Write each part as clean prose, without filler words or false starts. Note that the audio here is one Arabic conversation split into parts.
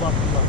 تبارك الله.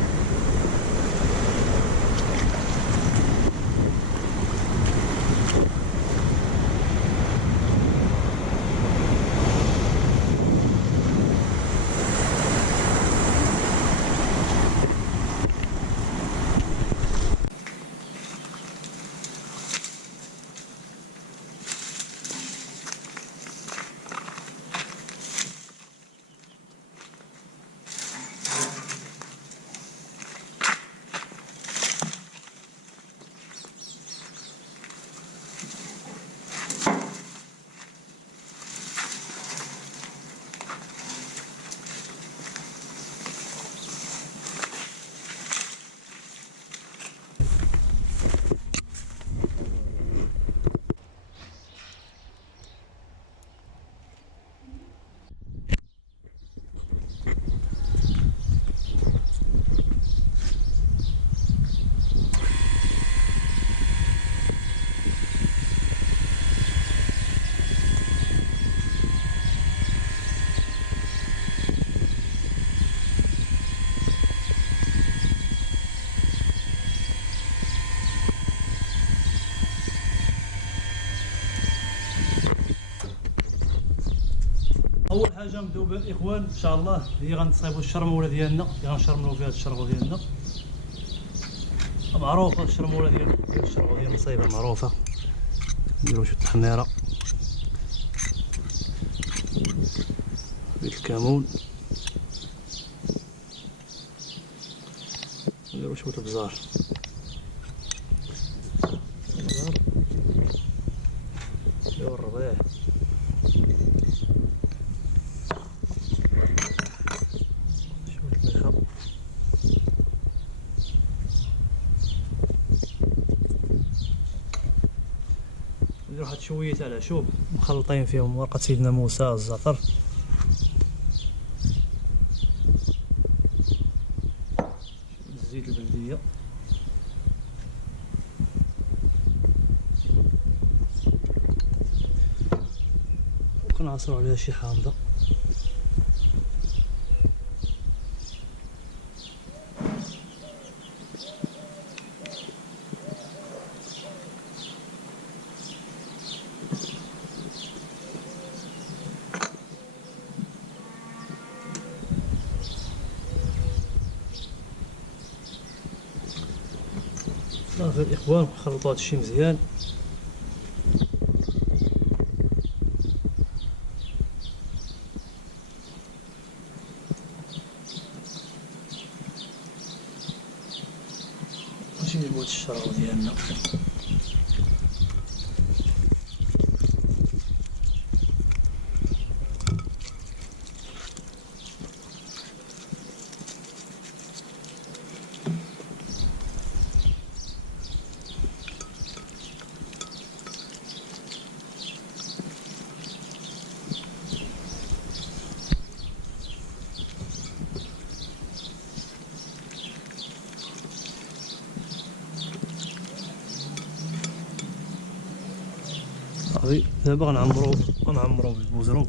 اول حاجه نبداو بها الاخوان ان شاء الله هي غنصايبوا الشرموله ديالنا اللي غنشرملوا فيها الشرغو ديالنا. معروفه الشرموله ديال الشرغو ديال المصايبه معروفه. نديرو شويه الحميره بالكمون، نديرو شويه البزار نديرو الربيع، نديرو واحد شويه تاع العشوب مخلطين فيهم ورقه سيدنا موسى الزعتر، الزيت البلديه، وكنعصرو عليها شي حامضه. صافي الاخوان خلطوا هادشي مزيان. ماشي نبوت الشراب ديالنا. صافي دابا غنعمرو بالبوزروك.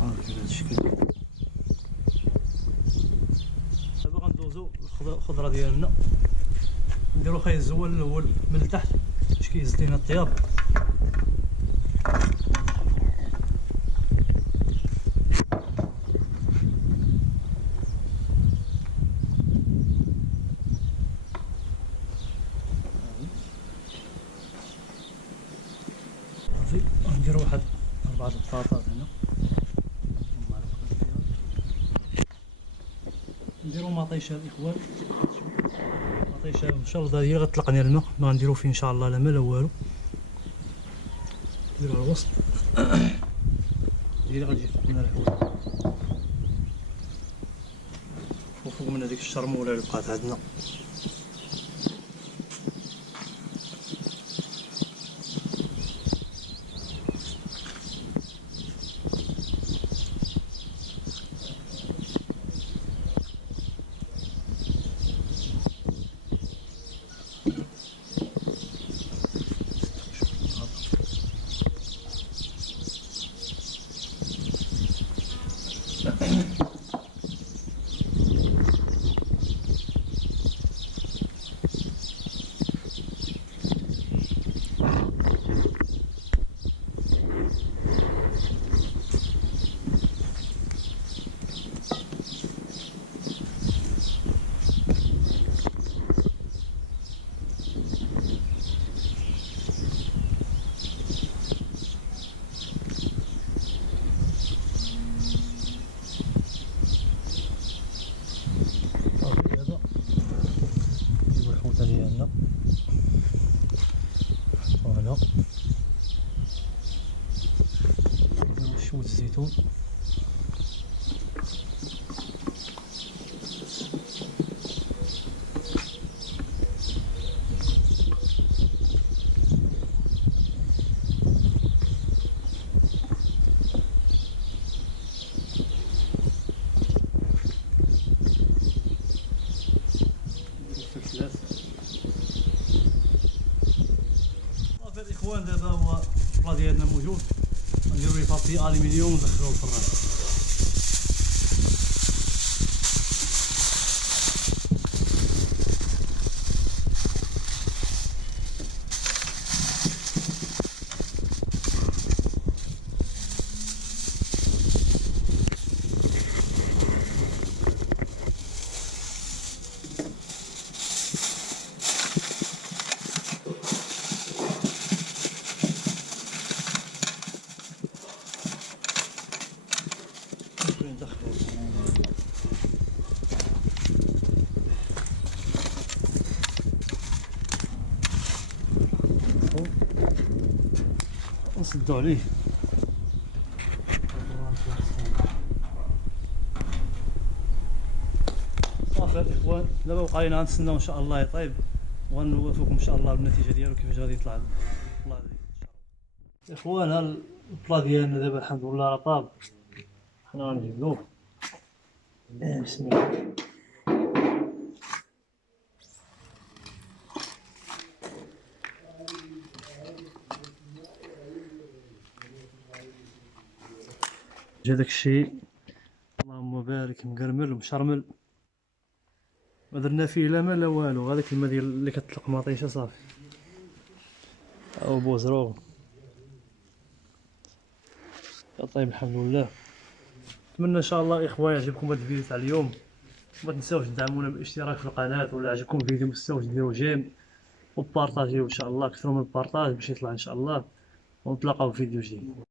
بهذا الشكل. دابا غندوزو الخضره ديالنا، نديرو خاي الزوال الاول من التحت باش كيهز لينا الطياب. صافي غنديرو واحد 4 البطاطات هنا، نديرو مطيشه الاخوان، مطيشه ان شاء الله هي غتطلقني الماء، ما غنديرو فيه ان شاء الله لا ما لا والو. نديرو على الوسط هي اللي غتجي فوق من الحوت، وفوق من هذيك الشرموله اللي بقات عندنا. الزيتة ديالنا. فوالا نديرو شوية الزيتون. الفلفلات صافي الاخوان. دابا هو البلا ديالنا موجود، غنديرو ليه بابي الومنيوم وندخلوه الفران. نسدو عليه. صافي الاخوان دابا بقى لينا غنتسناو ان شاء الله يطيب وغنوافقكم ان شاء الله بالنتيجه ديالو كيفاش غادي يطلع البلا ديال الاخوان. ها البلا ديالنا دابا الحمد لله راه طاب. حنا غنجبدوه. بسم الله. جا داكشي اللهم بارك مقرمل ومشرمل، ما درنا فيه لا ما لا والو، هذاك الماء ديال اللي كتطلق مطيشه صافي. او بوزرو طيب الحمد لله. نتمنى ان شاء الله اخويا يعجبكم هذا الفيديو تاع اليوم. ما تنساوش تدعمونا بالاشتراك في القناه، ولا عجبكم الفيديو ما تنساوش ديروا جيم وبارطاجيو ان شاء الله. كثروا من البارطاج باش يطلع ان شاء الله، ونتلاقاو في فيديو جديد.